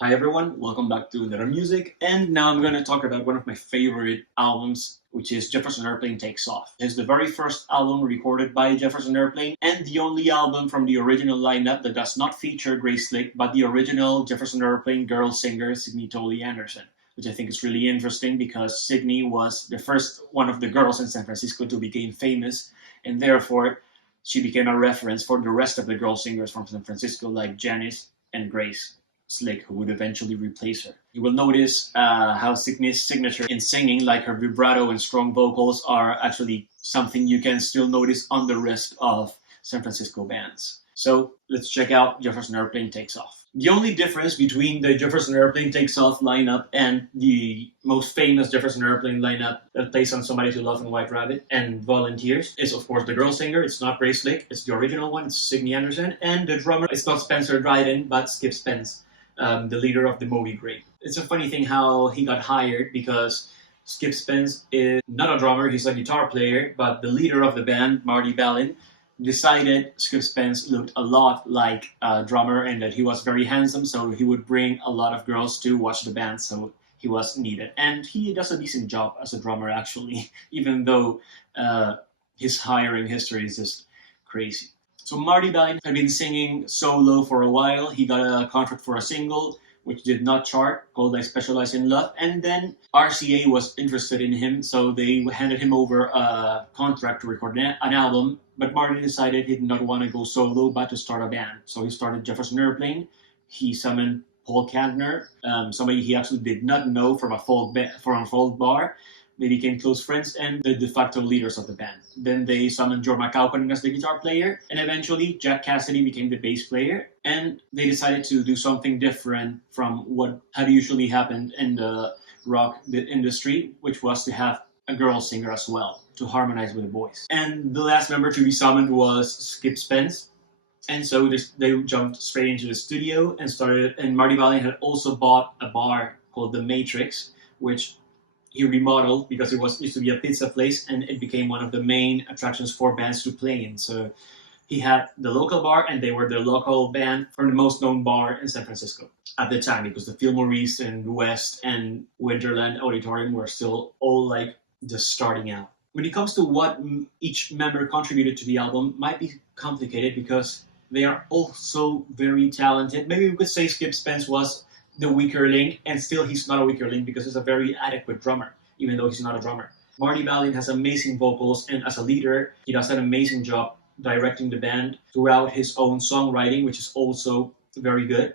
Hi everyone, welcome back to Another Music, and now I'm going to talk about one of my favorite albums, which is Jefferson Airplane Takes Off. It's the very first album recorded by Jefferson Airplane, and the only album from the original lineup that does not feature Grace Slick, but the original Jefferson Airplane girl singer, Signe Anderson, which I think is really interesting because Signe was the first one of the girls in San Francisco to become famous, and therefore she became a reference for the rest of the girl singers from San Francisco like Janice and Grace Slick, who would eventually replace her. You will notice how Signe's signature in singing, like her vibrato and strong vocals, are actually something you can still notice on the rest of San Francisco bands. So let's check out Jefferson Airplane Takes Off. The only difference between the Jefferson Airplane Takes Off lineup and the most famous Jefferson Airplane lineup that plays on Somebody to Love and White Rabbit and Volunteers is, of course, the girl singer. It's not Grace Slick. It's the original one. It's Signe Anderson. And the drummer, it's not Spencer Dryden, but Skip Spence, the leader of the Moby Grape. It's a funny thing how he got hired because Skip Spence is not a drummer, he's a guitar player, but the leader of the band, Marty Balin, decided Skip Spence looked a lot like a drummer and that he was very handsome, so he would bring a lot of girls to watch the band, so he was needed. And he does a decent job as a drummer, actually, even though his hiring history is just crazy. So Marty Balin had been singing solo for a while. He got a contract for a single, which did not chart, called I Specialize in Love. And then RCA was interested in him, so they handed him over a contract to record an album. But Marty decided he did not want to go solo, but to start a band. So he started Jefferson Airplane. He summoned Paul Kantner, somebody he actually did not know from a folk bar. They became close friends and the de facto leaders of the band. Then they summoned Jorma Kaukonen as the guitar player, and eventually Jack Cassidy became the bass player. And they decided to do something different from what had usually happened in the rock industry, which was to have a girl singer as well to harmonize with the boys. And the last member to be summoned was Skip Spence. And so they jumped straight into the studio and started. And Marty Balin had also bought a bar called The Matrix, which he remodeled because it used to be a pizza place, and it became one of the main attractions for bands to play in. So he had the local bar, and they were the local band for the most known bar in San Francisco at the time, because the Fillmore and West and Winterland Auditorium were still all like just starting out. When it comes to what each member contributed to the album, might be complicated because they are all so very talented. Maybe we could say Skip Spence was the weaker link, and still he's not a weaker link because he's a very adequate drummer, even though he's not a drummer. Marty Balin has amazing vocals, and as a leader, he does an amazing job directing the band throughout his own songwriting, which is also very good.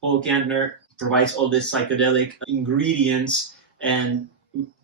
Paul Kantner provides all these psychedelic ingredients and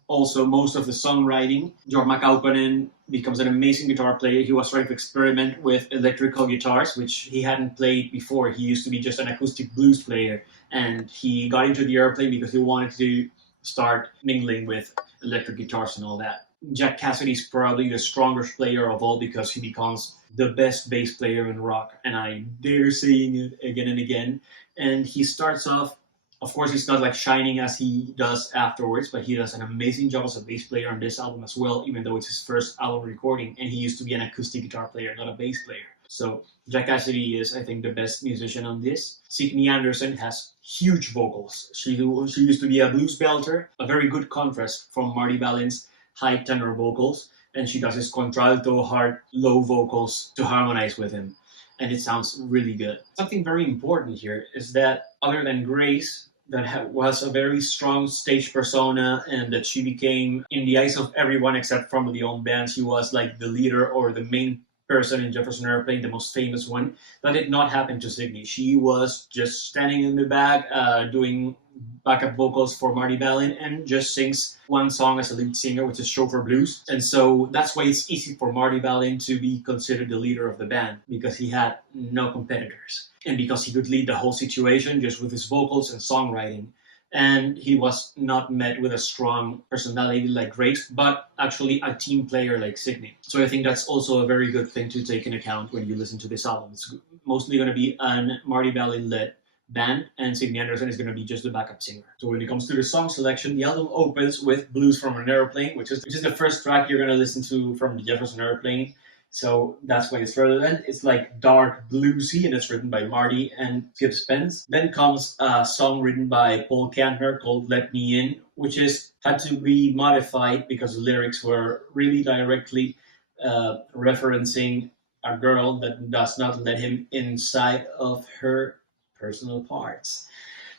also most of the songwriting. Jorma Kaukonen becomes an amazing guitar player. He was trying to experiment with electrical guitars, which he hadn't played before. He used to be just an acoustic blues player, and he got into the airplane because he wanted to start mingling with electric guitars and all that. Jack Cassidy is probably the strongest player of all because he becomes the best bass player in rock, and I dare saying it again and again. And he starts off, of course, he's not like shining as he does afterwards, but he does an amazing job as a bass player on this album as well, even though it's his first album recording, and he used to be an acoustic guitar player, not a bass player. So Jack Cassidy is, I think, the best musician on this. Signe Anderson has huge vocals. She used to be a blues belter, a very good contrast from Marty Balin's high tenor vocals, and she does his contralto, hard, low vocals to harmonize with him. And it sounds really good. Something very important here is that other than Grace, that was a very strong stage persona, and that she became, in the eyes of everyone except from the own band, she was like the leader or the main person in Jefferson Airplane, the most famous one. That did not happen to Signe. She was just standing in the back, doing backup vocals for Marty Balin, and just sings one song as a lead singer, which is Chauffeur Blues. And so that's why it's easy for Marty Balin to be considered the leader of the band, because he had no competitors. And because he could lead the whole situation just with his vocals and songwriting. And he was not met with a strong personality like Grace, but actually a team player like Signe. So I think that's also a very good thing to take into account when you listen to this album. It's mostly going to be an Marty Balin-led band, and Signe Anderson is going to be just the backup singer. So when it comes to the song selection, the album opens with Blues from an Airplane, which is the first track you're going to listen to from the Jefferson Airplane So that's why it's relevant. It's like dark bluesy, and it's written by Marty and Skip Spence. Then comes a song written by Paul Kantner called "Let Me In," which is had to be modified because the lyrics were really directly referencing a girl that does not let him inside of her personal parts.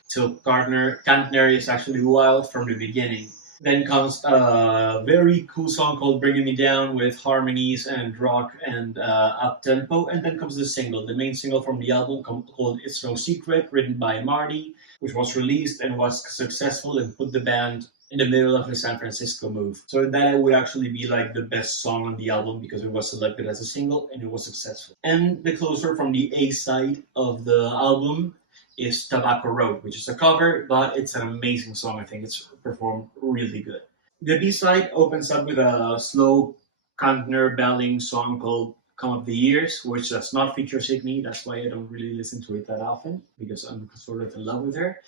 So Kantner is actually wild from the beginning. Then comes a very cool song called "Bringing Me Down" with harmonies and rock and up tempo. And then comes the single, the main single from the album called "It's No Secret," written by Marty, which was released and was successful and put the band in the middle of the San Francisco move. So that would actually be like the best song on the album because it was selected as a single and it was successful. And the closer from the A side of the album is Tobacco Road, which is a cover, but it's an amazing song. I think it's performed really good. The B side opens up with a slow Kantner belling song called Come Up the Years, which does not feature Signe. That's why I don't really listen to it that often, because I'm sort of in love with her.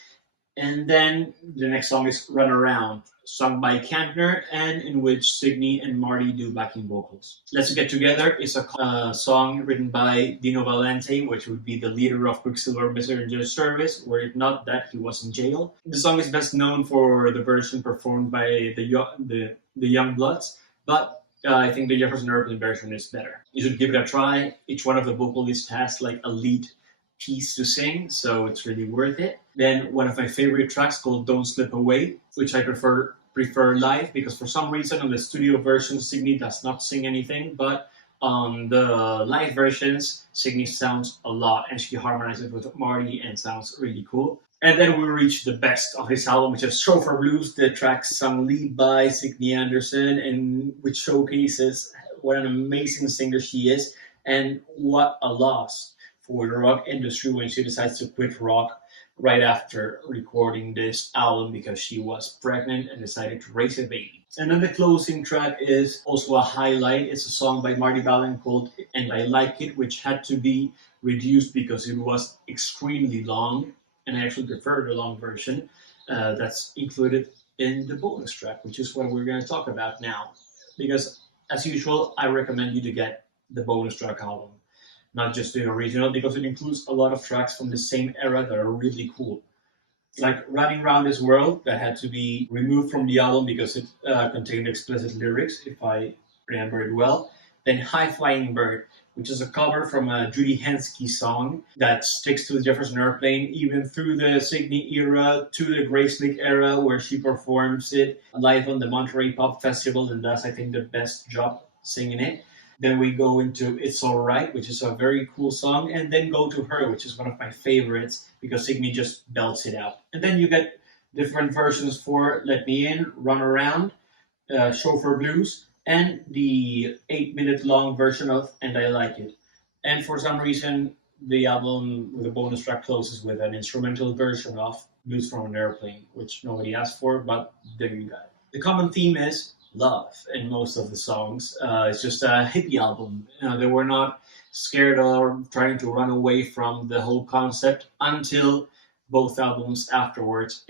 And then the next song is Run Around, sung by Kantner, and in which Signe and Marty do backing vocals. Let's Get Together is a song written by Dino Valente, which would be the leader of Quicksilver Messenger Service, were it not that he was in jail. The song is best known for the version performed by the Young Bloods, but I think the Jefferson Airplane version is better. You should give it a try. Each one of the vocalists has like a lead piece to sing, so it's really worth it. Then one of my favorite tracks called "Don't Slip Away," which I prefer live because for some reason on the studio version Signe does not sing anything, but on the live versions Signe sounds a lot and she harmonizes with Marty and sounds really cool. And then we reach the best of this album, which is Chauffeur Blues, the track sung lead by Signe Anderson, and which showcases what an amazing singer she is and what a loss for the rock industry when she decides to quit rock right after recording this album because she was pregnant and decided to raise a baby. And then the closing track is also a highlight. It's a song by Marty Balin called "And I Like It," which had to be reduced because it was extremely long, and I actually prefer the long version that's included in the bonus track, which is what we're going to talk about now. Because, as usual, I recommend you to get the bonus track album, not just the original, because it includes a lot of tracks from the same era that are really cool. Like "Running Around This World," that had to be removed from the album because it contained explicit lyrics, if I remember it well. Then "High Flying Bird," which is a cover from a Judy Henske song that sticks to the Jefferson Airplane even through the Signe era to the Grace-Slick era, where she performs it live on the Monterey Pop Festival and does, I think, the best job singing it. Then we go into "It's Alright," which is a very cool song, and then go to "Her," which is one of my favorites because Signe just belts it out. And then you get different versions for "Let Me In," "Run Around," "Chauffeur Blues," and the 8-minute long version of "And I Like It." And for some reason, the album with a bonus track closes with an instrumental version of "Blues from an Airplane," which nobody asked for, but there you go. The common theme is love in most of the songs. It's just a hippie album. They were not scared or trying to run away from the whole concept until both albums afterwards,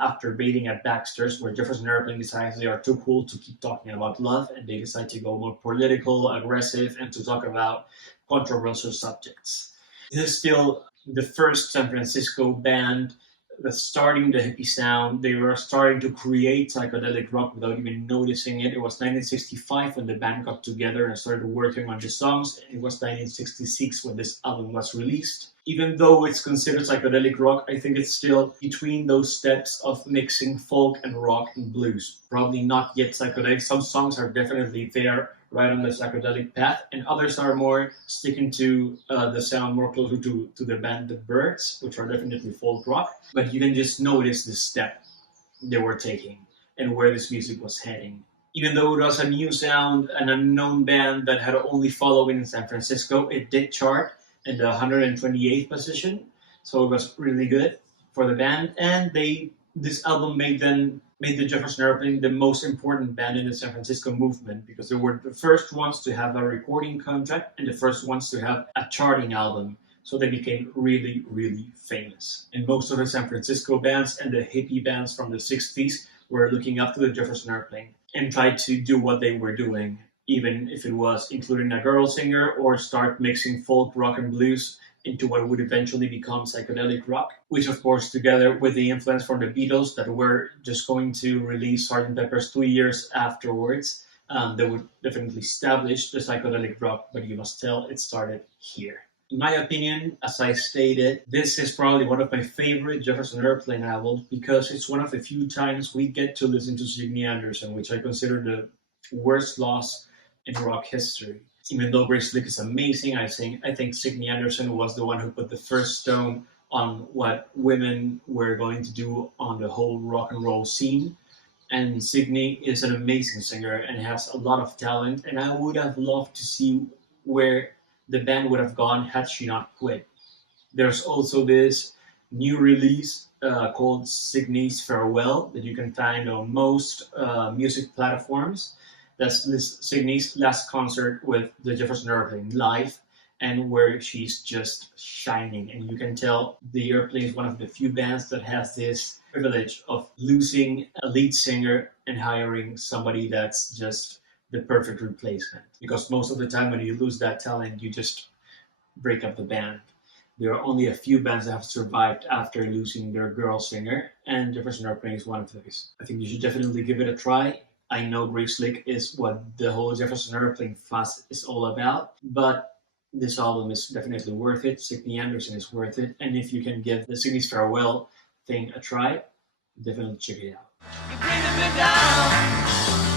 after Baiting at Baxter's, where Jefferson Airplane decides they are too cool to keep talking about love, and they decide to go more political, aggressive, and to talk about controversial subjects. This is still the first San Francisco band that's starting the hippie sound. They were starting to create psychedelic rock without even noticing it. It was 1965 when the band got together and started working on the songs. It was 1966 when this album was released. Even though it's considered psychedelic rock, I think it's still between those steps of mixing folk and rock and blues. Probably not yet psychedelic. Some songs are definitely there, right on the psychedelic path, and others are more sticking to the sound more closer to the band The Birds, which are definitely folk rock. But you can just notice the step they were taking and where this music was heading. Even though it was a new sound, an unknown band that had only following in San Francisco, it did chart in the 128th position, so it was really good for the band. And this album made the Jefferson Airplane the most important band in the San Francisco movement because they were the first ones to have a recording contract and the first ones to have a charting album. So they became really, really famous. And most of the San Francisco bands and the hippie bands from the 60s were looking up to the Jefferson Airplane and tried to do what they were doing even if it was including a girl singer, or start mixing folk, rock, and blues into what would eventually become psychedelic rock, which of course, together with the influence from the Beatles that were just going to release Sgt. Pepper's 2 years afterwards, they would definitely establish the psychedelic rock, but you must tell it started here. In my opinion, as I stated, this is probably one of my favorite Jefferson Airplane albums because it's one of the few times we get to listen to Signe Anderson, which I consider the worst loss in rock history. Even though Grace Slick is amazing, I think Signe Anderson was the one who put the first stone on what women were going to do on the whole rock and roll scene. And Signe is an amazing singer and has a lot of talent, and I would have loved to see where the band would have gone had she not quit. There's also this new release called Signe's Farewell that you can find on most music platforms. That's Signe's last concert with the Jefferson Airplane live, and where she's just shining. And you can tell the Airplane is one of the few bands that has this privilege of losing a lead singer and hiring somebody that's just the perfect replacement. Because most of the time when you lose that talent, you just break up the band. There are only a few bands that have survived after losing their girl singer, and Jefferson Airplane is one of those. I think you should definitely give it a try. I know Grace Slick is what the whole Jefferson Airplane fuss is all about, but this album is definitely worth it. Signe Anderson is worth it, and if you can give the Signe's Farewell thing a try, definitely check it out. You're bringing me down.